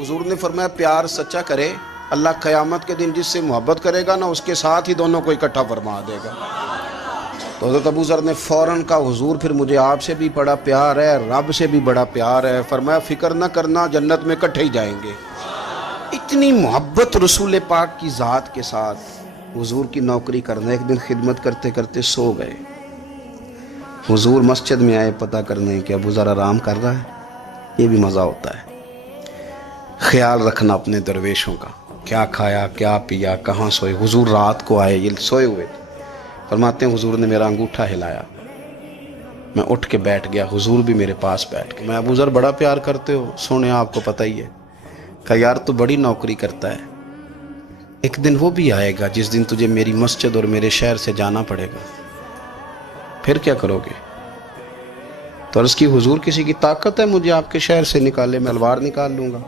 हुजूर ने फरमाया प्यार सच्चा करे, अल्लाह क़यामत के दिन जिससे मोहब्बत करेगा ना उसके साथ ही दोनों को इकट्ठा फरमा देगा। तो हज़रत अबू ज़र ने फ़ौरन कहा हुजूर फिर मुझे आपसे भी बड़ा प्यार है, रब से भी बड़ा प्यार है। फरमाया फ़िक्र न करना, जन्नत में इकट्ठे ही जाएंगे। इतनी मोहब्बत रसूल पाक की ज़ात के साथ। हुजूर की नौकरी करना, एक दिन खिदमत करते करते सो गए। हुजूर मस्जिद में आए पता करने कि अबू ज़र आराम कर रहा है। ये भी मज़ा होता है, ख्याल रखना अपने दरवेशों का, क्या खाया क्या पिया कहाँ सोए। हुजूर रात को आए, ये सोए हुए। फरमाते हैं हुजूर ने मेरा अंगूठा हिलाया, मैं उठ के बैठ गया, हुजूर भी मेरे पास बैठ गए। मैं अबू ज़र बड़ा प्यार करते हो? सोने आपको पता ही है। कहा यार तू बड़ी नौकरी करता है, एक दिन वो भी आएगा जिस दिन तुझे मेरी मस्जिद और मेरे शहर से जाना पड़ेगा, फिर क्या करोगे? तो अर्ज़ की हुजूर किसी की ताकत है मुझे आपके शहर से निकाले? मैं तलवार निकाल लूँगा।